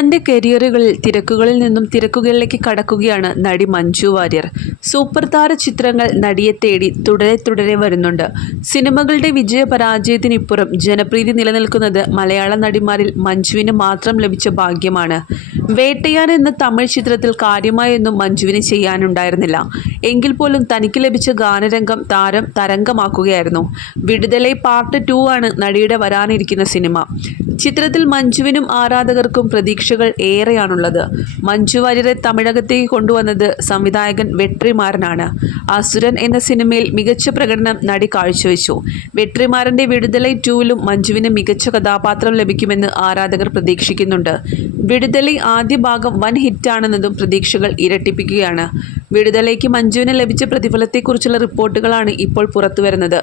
തന്റെ കരിയറുകളിൽ തിരക്കുകളിൽ നിന്നും തിരക്കുകളിലേക്ക് കടക്കുകയാണ് നടി മഞ്ജു വാര്യർ. സൂപ്പർ താര ചിത്രങ്ങൾ നടിയെ തേടി തുടരെ തുടരെ വരുന്നുണ്ട്. സിനിമകളുടെ വിജയ പരാജയത്തിനിപ്പുറം ജനപ്രീതി നിലനിൽക്കുന്നത് മലയാള നടിമാരിൽ മഞ്ജുവിന് മാത്രം ലഭിച്ച ഭാഗ്യമാണ്. വേട്ടയാൻ എന്ന തമിഴ് ചിത്രത്തിൽ കാര്യമായൊന്നും മഞ്ജുവിന് ചെയ്യാനുണ്ടായിരുന്നില്ല. എങ്കിൽ പോലും തനിക്ക് ലഭിച്ച ഗാനരംഗം താരം തരംഗമാക്കുകയായിരുന്നു. വിടുതലൈ പാർട്ട് ടു ആണ് നടിയുടെ വരാനിരിക്കുന്ന സിനിമ. ചിത്രത്തിൽ മഞ്ജുവിനും ആരാധകർക്കും പ്രതീക്ഷകൾ ഏറെയാണുള്ളത്. മഞ്ജു വാര്യരെ തമിഴകത്തേക്ക് കൊണ്ടുവന്നത് സംവിധായകൻ വെട്രിമാരനാണ്. അസുരൻ എന്ന സിനിമയിൽ മികച്ച പ്രകടനം നടി കാഴ്ചവെച്ചു. വെട്രിമാരന്റെ വിടുതലൈ ടൂവിലും മഞ്ജുവിന് മികച്ച കഥാപാത്രം ലഭിക്കുമെന്ന് ആരാധകർ പ്രതീക്ഷിക്കുന്നുണ്ട്. വിടുതലൈ ആദ്യ ഭാഗം വൻ ഹിറ്റാണെന്നതും പ്രതീക്ഷകൾ ഇരട്ടിപ്പിക്കുകയാണ്. വിടുതലയ്ക്ക് മഞ്ജുവിന് ലഭിച്ച പ്രതിഫലത്തെക്കുറിച്ചുള്ള റിപ്പോർട്ടുകളാണ് ഇപ്പോൾ പുറത്തുവരുന്നത്.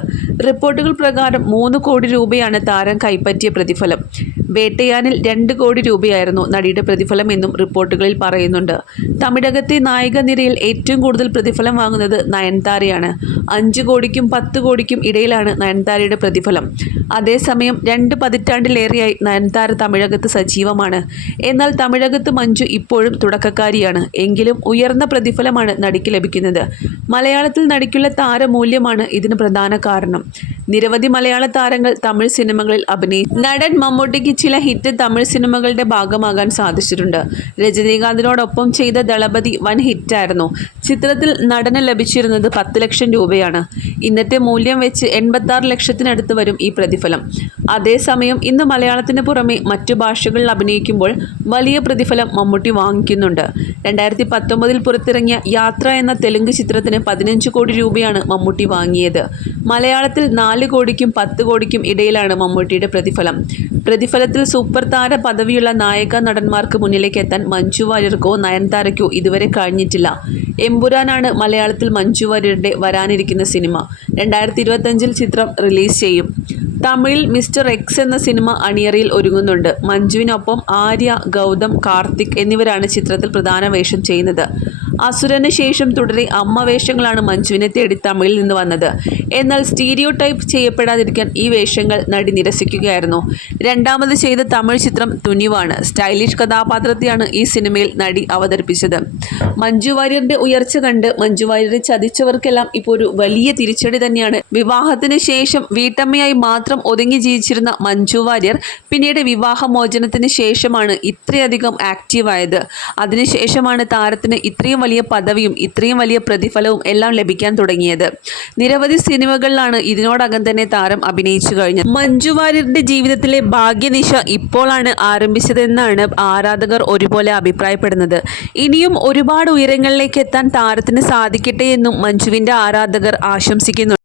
റിപ്പോർട്ടുകൾ പ്രകാരം മൂന്ന് കോടി രൂപയാണ് താരം കൈപ്പറ്റിയ പ്രതിഫലം. വേട്ടയാനിൽ രണ്ട് കോടി രൂപയായിരുന്നു നടിയുടെ പ്രതിഫലം എന്നും റിപ്പോർട്ടുകളിൽ പറയുന്നുണ്ട്. തമിഴകത്തെ നായിക നിരയിൽ ഏറ്റവും കൂടുതൽ പ്രതിഫലം വാങ്ങുന്നത് നയൻതാരയാണ്. അഞ്ച് കോടിക്കും പത്ത് കോടിക്കും ഇടയിലാണ് നയൻതാരയുടെ പ്രതിഫലം. അതേസമയം രണ്ട് പതിറ്റാണ്ടിലേറെയായി നയൻതാര തമിഴകത്ത് സജീവമാണ്. എന്നാൽ തമിഴകത്ത് മഞ്ജു ഇപ്പോഴും തുടക്കക്കാരിയാണ്. എങ്കിലും ഉയർന്ന പ്രതിഫലമാണ് നടിക്ക് ലഭിക്കുന്നത്. മലയാളത്തിൽ നടിക്കുള്ള താരമൂല്യമാണ് ഇതിന് പ്രധാന കാരണം. നിരവധി മലയാള താരങ്ങൾ തമിഴ് സിനിമകളിൽ അഭിനയിച്ചു നടൻ മമ്മൂട്ടിക്ക് ചില ഹിറ്റ് തമിഴ് സിനിമകളുടെ ഭാഗമാകാൻ സാധിച്ചിട്ടുണ്ട്. രജനീകാന്തിനോടൊപ്പം ചെയ്ത ദളപതി വൻ ഹിറ്റായിരുന്നു. ചിത്രത്തിൽ നടന് ലഭിച്ചിരുന്നത് പത്ത് ലക്ഷം രൂപയാണ്. ഇന്നത്തെ മൂല്യം വെച്ച് എൺപത്താറ് ലക്ഷത്തിനടുത്ത് വരും ഈ പ്രതിഫലം. അതേസമയം ഇന്ന് മലയാളത്തിന് പുറമെ മറ്റു ഭാഷകളിൽ അഭിനയിക്കുമ്പോൾ വലിയ പ്രതിഫലം മമ്മൂട്ടി വാങ്ങിക്കുന്നുണ്ട്. രണ്ടായിരത്തി പത്തൊമ്പതിൽ പുറത്തിറങ്ങിയ യാത്ര എന്ന തെലുങ്ക് ചിത്രത്തിന് പതിനഞ്ച് കോടി രൂപയാണ് മമ്മൂട്ടി വാങ്ങിയത്. മലയാളത്തിൽ നാല് കോടിക്കും പത്ത് കോടിക്കും ഇടയിലാണ് മമ്മൂട്ടിയുടെ പ്രതിഫലം. പ്രതിഫലത്തിൽ സൂപ്പർ താര പദവിയുള്ള നായക നടന്മാർക്ക് മുന്നിലേക്ക് എത്താൻ മഞ്ജു വാര്യർക്കോ നയൻതാരയ്ക്കോ ഇതുവരെ കഴിഞ്ഞിട്ടില്ല. എമ്പുരാനാണ് മലയാളത്തിൽ മഞ്ജു വാര്യരുടെ വരാനിരിക്കുന്ന സിനിമ. രണ്ടായിരത്തി ഇരുപത്തഞ്ചിൽ ചിത്രം റിലീസ് ചെയ്യും. തമിഴിൽ മിസ്റ്റർ എക്സ് എന്ന സിനിമ അണിയറയിൽ ഒരുങ്ങുന്നുണ്ട്. മഞ്ജുവിനൊപ്പം ആര്യ ഗൗതം കാർത്തിക് എന്നിവരാണ് ചിത്രത്തിൽ പ്രധാന വേഷം ചെയ്യുന്നത്. അസുരന് ശേഷം തുടരെ അമ്മ വേഷങ്ങളാണ് മഞ്ജുവിനെ തേടി തമിഴിൽ നിന്ന് വന്നത്. എന്നാൽ സ്റ്റീരിയോ ടൈപ്പ് ചെയ്യപ്പെടാതിരിക്കാൻ ഈ വേഷങ്ങൾ നടി നിരസിക്കുകയായിരുന്നു. രണ്ടാമത് ചെയ്ത തമിഴ് ചിത്രം തുനിവാണ്. സ്റ്റൈലിഷ് കഥാപാത്രത്തെയാണ് ഈ സിനിമയിൽ നടി അവതരിപ്പിച്ചത്. മഞ്ജു വാര്യരുടെ ഉയർച്ച കണ്ട് മഞ്ജു വാര്യരെ ചതിച്ചവർക്കെല്ലാം ഇപ്പോൾ ഒരു വലിയ തിരിച്ചടി തന്നെയാണ്. വിവാഹത്തിന് ശേഷം വീട്ടമ്മയായി മാത്രം ഒതുങ്ങി ജീവിച്ചിരുന്ന മഞ്ജു വാര്യർ പിന്നീട് വിവാഹമോചനത്തിന് ശേഷമാണ് ഇത്രയധികം ആക്റ്റീവായത്. അതിനുശേഷമാണ് താരത്തിന് ഇത്രയും വലിയ പദവിയും ഇത്രയും വലിയ പ്രതിഫലവും എല്ലാം ലഭിക്കാൻ തുടങ്ങിയത്. നിരവധി സിനിമകളിലാണ് ഇതിനോടകം തന്നെ താരം അഭിനയിച്ചു കഴിഞ്ഞത്. മഞ്ജു വാര്യരുടെ ജീവിതത്തിലെ ഭാഗ്യനിശ ഇപ്പോഴാണ് ആരംഭിച്ചതെന്നാണ് ആരാധകർ ഒരുപോലെ അഭിപ്രായപ്പെടുന്നത്. ഇനിയും ഒരുപാട് ഉയരങ്ങളിലേക്ക് എത്താൻ താരത്തിന് സാധിക്കട്ടെ എന്നും മഞ്ജുവിന്റെ ആരാധകർ ആശംസിക്കുന്നു